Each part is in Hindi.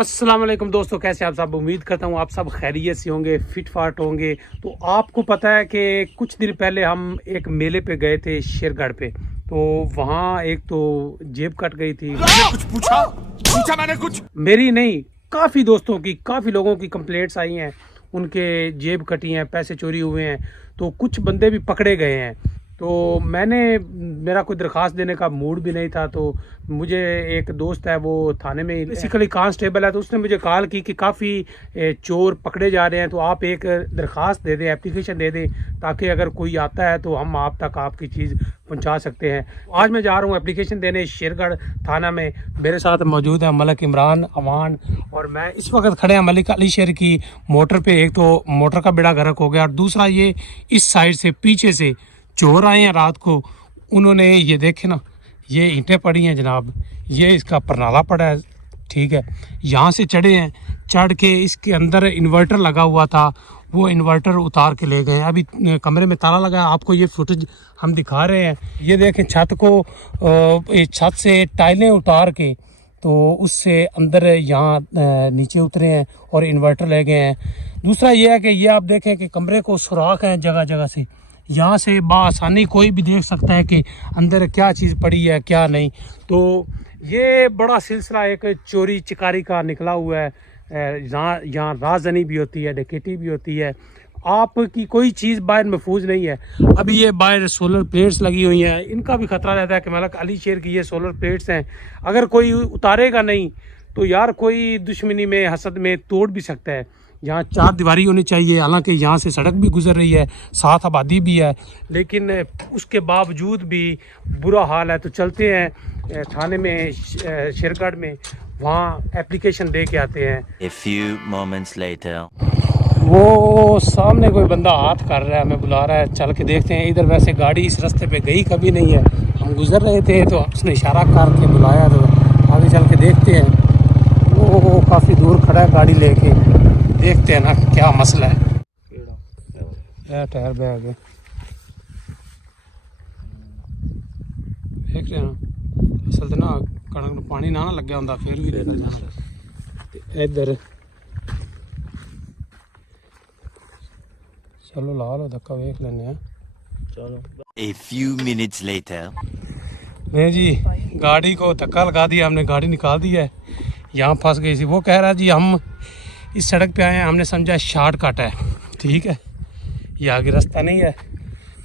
अस्सलाम वालेकुम दोस्तों, कैसे आप सब। उम्मीद करता हूँ आप सब खैरियत से होंगे, फिट फाट होंगे। तो आपको पता है कि कुछ दिन पहले हम एक मेले पे गए थे शेरगढ़ पे। तो वहाँ एक तो जेब कट गई थी। मैंने कुछ पूछा मैंने कुछ मेरी नहीं, काफ़ी दोस्तों की, काफ़ी लोगों की कंप्लेंट्स आई हैं, उनके जेब कटी हैं, पैसे चोरी हुए हैं। तो कुछ बंदे भी पकड़े गए हैं। तो मेरा कोई दरख्वास्त देने का मूड भी नहीं था। तो मुझे एक दोस्त है, वो थाने में बेसिकली कांस्टेबल है, तो उसने मुझे कॉल की कि काफ़ी चोर पकड़े जा रहे हैं, तो आप एक दरख्वास्त दे दें, एप्लीकेशन दे दें, ताकि अगर कोई आता है तो हम आप तक आपकी चीज़ पहुंचा सकते हैं। आज मैं जा रहा हूं एप्लीकेशन देने शेरगढ़ थाना में। मेरे साथ मौजूद है मलिक इमरान अमान, और मैं इस वक्त खड़े हैं मलिक अली शेर की मोटर पे। एक तो मोटर का बेड़ा गर्क हो गया, और दूसरा ये इस साइड से पीछे से चोर आए हैं रात को। उन्होंने ये देखे ना, ये ईंटें पड़ी हैं जनाब, ये इसका परनाला पड़ा है, ठीक है। यहाँ से चढ़े हैं, चढ़ के इसके अंदर इन्वर्टर लगा हुआ था, वो इन्वर्टर उतार के ले गए। अभी कमरे में ताला लगा है, आपको ये फुटेज हम दिखा रहे हैं। ये देखें, छत से टाइलें उतार के तो उससे अंदर यहाँ नीचे उतरे हैं और इन्वर्टर ले गए हैं। दूसरा ये है कि ये आप देखें कि कमरे को सुराख हैं जगह जगह से, यहाँ से बासानी कोई भी देख सकता है कि अंदर क्या चीज़ पड़ी है क्या नहीं। तो ये बड़ा सिलसिला एक चोरी चिकारी का निकला हुआ है। यहाँ राजनी भी होती है, डकैती भी होती है। आपकी कोई चीज़ बाहर महफूज नहीं है। अभी ये बाहर सोलर प्लेट्स लगी हुई हैं, इनका भी ख़तरा रहता है कि मलिक अली शेर की ये सोलर प्लेट्स हैं, अगर कोई उतारेगा नहीं तो यार कोई दुश्मनी में हसद में तोड़ भी सकता है। यहाँ चार दीवारी होनी चाहिए, हालांकि यहाँ से सड़क भी गुजर रही है, साथ आबादी भी है, लेकिन उसके बावजूद भी बुरा हाल है। तो चलते हैं थाने में शेरगढ़ में, वहाँ एप्लीकेशन दे के आते हैं। A few moments later. वो सामने कोई बंदा हाथ कर रहा है, हमें बुला रहा है, चल के देखते हैं। इधर वैसे गाड़ी इस रास्ते पे गई कभी नहीं है, हम गुजर रहे थे तो उसने इशारा करके बुलाया, तो आगे चल के देखते हैं। वो काफ़ी दूर खड़ा है गाड़ी लेके, देखते हैं ना क्या मसला है। टायर बैग है, देख रहे हैं। असल तो ना कणक में पानी ना लग्या होंदा, फिर भी निकल जाना। इधर चलो ला लो धक्का, वेख लेने हैं। चलो। A few minutes later. नहीं जी, गाड़ी को धक्का लगा दिया हमने, गाड़ी निकाल दी है, यहाँ फंस गई थी। वो कह रहा जी हम इस सड़क पे आए हैं, हमने समझा शॉर्टकट है, ठीक है, ये आगे रास्ता नहीं है,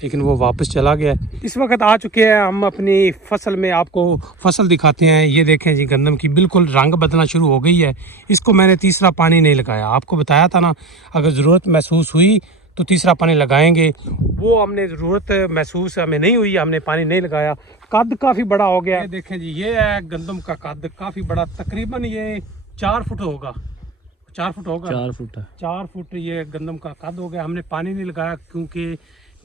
लेकिन वो वापस चला गया। इस वक्त आ चुके हैं हम अपनी फसल में, आपको फसल दिखाते हैं। ये देखें जी, गंदम की बिल्कुल रंग बदलना शुरू हो गई है। इसको मैंने तीसरा पानी नहीं लगाया, आपको बताया था ना, अगर ज़रूरत महसूस हुई तो तीसरा पानी लगाएंगे। वो हमने ज़रूरत महसूस हमें नहीं हुई, हमने पानी नहीं लगाया। कद काफ़ी बड़ा हो गया। ये देखें जी, ये है गंदम का कद काफ़ी बड़ा, तकरीबन ये 4 फुट होगा, 4 फुट होगा, 4 फुट ये गंदम का कद हो गया। हमने पानी नहीं लगाया क्योंकि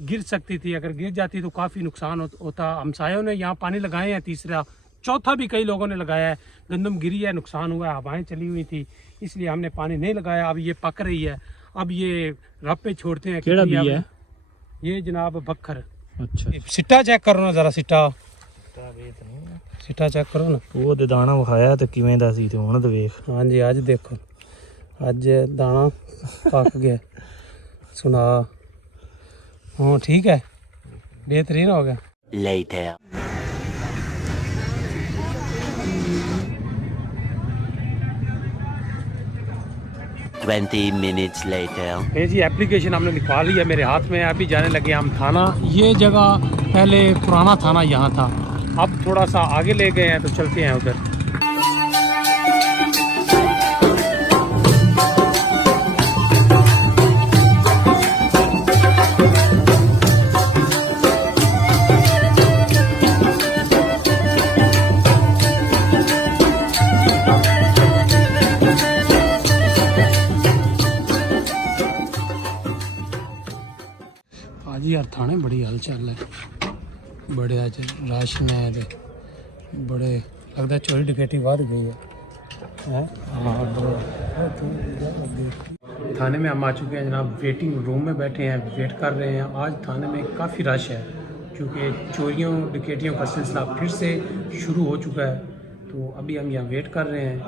गिर सकती थी, अगर गिर जाती तो काफ़ी नुकसान होता। हमसायों ने यहाँ पानी लगाए हैं, तीसरा चौथा भी कई लोगों ने लगाया है। गंदम गिरी है, नुकसान हुआ है, हवाएं चली हुई थी, इसलिए हमने पानी नहीं लगाया। अब ये पक रही है, अब ये रब पे छोड़ते हैं। केड़ा बी है ये जनाब बखर। अच्छा, सिट्टा चेक करो ना जरा, सिट्टा चेक करो ना। ਉਹ ਤੇ ਦਾਣਾ ਵਿਖਾਇਆ ਤੇ ਕਿਵੇਂ ਦਾ ਸੀ ਤੇ ਹੁਣ ਤੇ ਵੇਖ। हाँ जी, आज देखो, आज दाना पक गया, सुना। हाँ ठीक है, बेहतरीन हो गया। Later. Twenty minutes later. ये जी एप्लीकेशन हमने लिखवा ली है, मेरे हाथ में। अभी जाने लगे हम थाना। ये जगह पहले पुराना थाना यहाँ था, अब थोड़ा सा आगे ले गए हैं, तो चलते हैं उधर। आज यार थाने बड़ी हलचल है, बड़े आज रश ने ते बड़े लगता चोरी डकैती बढ़ गई है। थाने में हम आ चुके हैं जनाब, वेटिंग रूम में बैठे हैं, वेट कर रहे हैं। आज थाने में काफ़ी रश है क्योंकि चोरियों डकैतियों का सिलसिला फिर से शुरू हो चुका है। तो अभी हम यहाँ वेट कर रहे हैं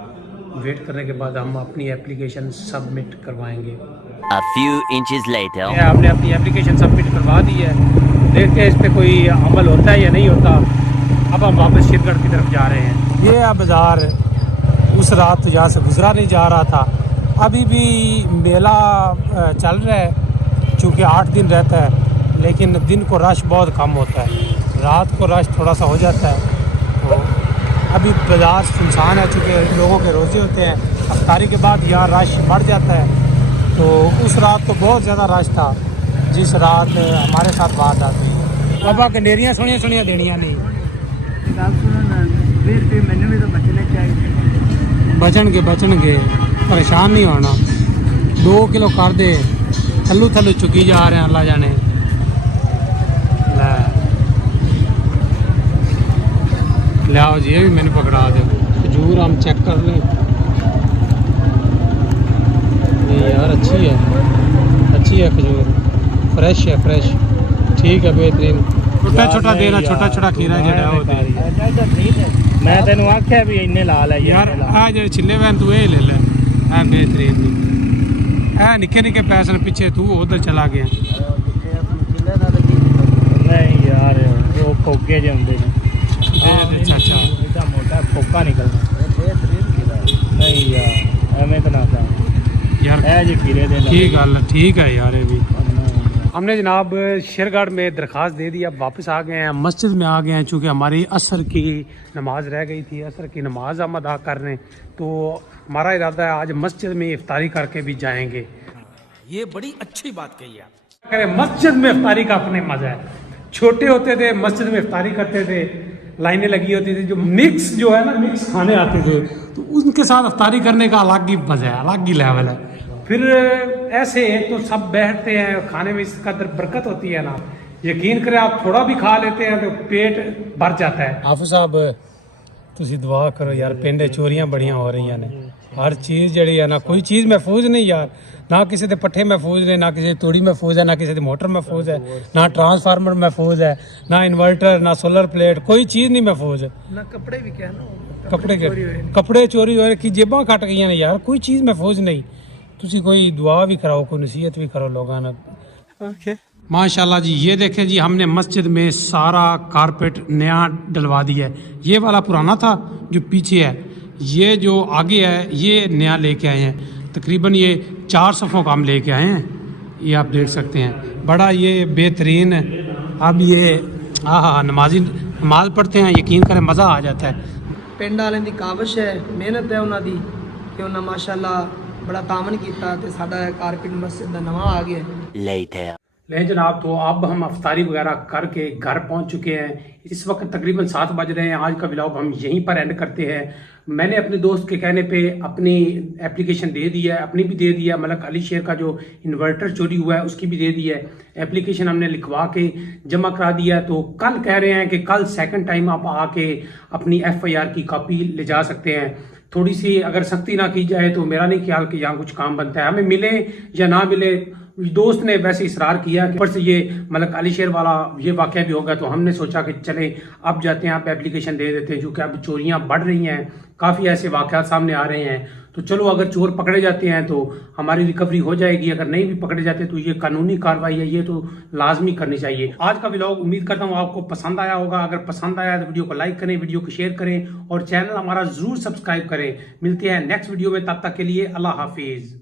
वेट करने के बाद हम अपनी एप्लीकेशन सबमिट करवाएंगे। A few inches later. ये हमने अपनी एप्लीकेशन सबमिट करवा दी है, देखते हैं इस पर कोई अमल होता है या नहीं होता। अब हम वापस शेरगढ़ की तरफ जा रहे हैं। ये बाज़ार उस रात यहाँ से गुजरा नहीं जा रहा था, अभी भी मेला चल रहा है, चूँकि 8 दिन रहता है, लेकिन दिन को रश बहुत कम होता है, रात को रश थोड़ा सा हो जाता है। तो अभी बाज़ार सुनसान है, चूँकि लोगों के रोज़े होते हैं, अफ्तारी के बाद यहाँ रश बढ़ जाता है। तो उस रात तो बहुत ज़्यादा रश था जिस रात हमारे साथ बात आती है। बाबा कनेरियाँ सुनिया सुनिया देनिया नहीं, मैंने भी तो बचने चाहिए। बचन के परेशान नहीं होना। 2 किलो कर दे, थल्लू थल्लू चुकी जा रहे हैं, अल्लाह जाने। लाओ जी, ये भी मैंने पकड़ा दे। खजूर हम चेक कर लें। नहीं यार, अच्छी है खजूर, फ्रेश है, फ्रेश, ठीक है, बेहतरीन। छोटा छोटा देना, छोटा छोटा खीरा जड़ा होता है। मैं तेन आख्या भी इन्ने ला लै यार आ जे छिले वैन तू ये ले ले, है बेहतरीन। है निक्के निक्के पैसे पीछे तू उधर चला गया। नहीं यार वो फोके जे होंगे अच्छा एडा मोटा फोका निकलना। नहीं यार एवं तो ना कर यार, ए जे खीरे दे ठीक है यार। ये भी हमने जनाब शेरगढ़ में दरख्वास्त दे दी, अब वापस आ गए हैं, मस्जिद में आ गए हैं, चूँकि हमारी असर की नमाज़ रह गई थी, असर की नमाज हम अदा कर रहे हैं। तो हमारा इरादा है आज मस्जिद में इफ्तारी करके भी जाएंगे। ये बड़ी अच्छी बात कही आप। करें मस्जिद में इफ्तारी का अपने मज़ा है। छोटे होते थे मस्जिद में इफ्तारी करते थे, लाइनें लगी होती थी, जो मिक्स जो है ना, मिक्स खाने आते थे, तो उनके साथ इफ्तारी करने का अलग ही मज़ा है, अलग ही लेवल है। फिर ऐसे तो सब बैठते हैं खाने में, इस कदर बरकत होती है ना, यकीन करें आप थोड़ा भी खा लेते हैं तो पेट भर जाता है। हाफिज़ साहब तुसी दुआ करो यार, पिंड चोरियां बड़ियां हो रही ने, हर चीज़ जड़ी है ना, कोई चीज़ महफूज नहीं यार, ना किसी के पट्ठे महफूज ने, ना किसी की तूड़ी महफूज है, ना किसी की मोटर महफूज है, ना ट्रांसफार्मर महफूज है, ना इन्वर्टर, ना सोलर प्लेट, कोई चीज़ नहीं महफूज है। ना कपड़े भी क्या ना, कपड़े चोरी हो कि जेबां कट गई ने यार, कोई चीज़ महफूज नहीं। तुसी कोई दुआ भी कराओ, कोई नसीहत भी करो लोगों ने। माशाल्लाह जी, ये देखें जी, हमने मस्जिद में सारा कारपेट नया डलवा दिया है। ये वाला पुराना था जो पीछे है, ये जो आगे है ये नया लेके आए हैं। तकरीबन ये 4 सफ़ों का हम लेके आए हैं, ये आप देख सकते हैं, बड़ा ये बेहतरीन है। अब ये नमाजी नमाज पढ़ते हैं, यकीन करें मज़ा आ जाता है। पिंड वालों की काविश है, मेहनत है उन्होंने कि उन्होंने माशाल्लाह बड़ा तामन किया तो साडा कारपेट मस्जिद का नवा आ गया। Later. नहीं जनाब, तो अब हम अफ्तारी वगैरह करके घर पहुंच चुके हैं। इस वक्त तकरीबन 7 बज रहे हैं। आज का व्लॉग हम यहीं पर एंड करते हैं। मैंने अपने दोस्त के कहने पे अपनी एप्लीकेशन दे दी है, अपनी भी दे दी है, मलक अली शेर का जो इन्वर्टर चोरी हुआ है उसकी भी दे दी है। एप्लीकेशन हमने लिखवा के जमा करा दिया, तो कल कह रहे हैं कि कल सेकंड टाइम आप आके अपनी FIR की कॉपी ले जा सकते हैं। थोड़ी सी अगर सख्ती ना की जाए तो मेरा नहीं ख्याल कि यहाँ कुछ काम बनता है, हमें मिले या ना मिले। दोस्त ने वैसे इसरार किया कि ऊपर से ये मलक अली शेर वाला ये वाक़या भी होगा, तो हमने सोचा कि चले अब जाते हैं, आप एप्लीकेशन दे देते हैं, क्योंकि अब चोरियां बढ़ रही हैं, काफ़ी ऐसे वाक़यात सामने आ रहे हैं। तो चलो अगर चोर पकड़े जाते हैं तो हमारी रिकवरी हो जाएगी, अगर नहीं भी पकड़े जाते तो ये कानूनी कार्रवाई है, ये तो लाजमी करनी चाहिए। आज का व्लॉग उम्मीद करता हूँ आपको पसंद आया होगा। अगर पसंद आया तो वीडियो को लाइक करें, वीडियो को शेयर करें और चैनल हमारा ज़रूर सब्सक्राइब करें। मिलते हैं नेक्स्ट वीडियो में, तब तक के लिए अल्लाह हाफिज़।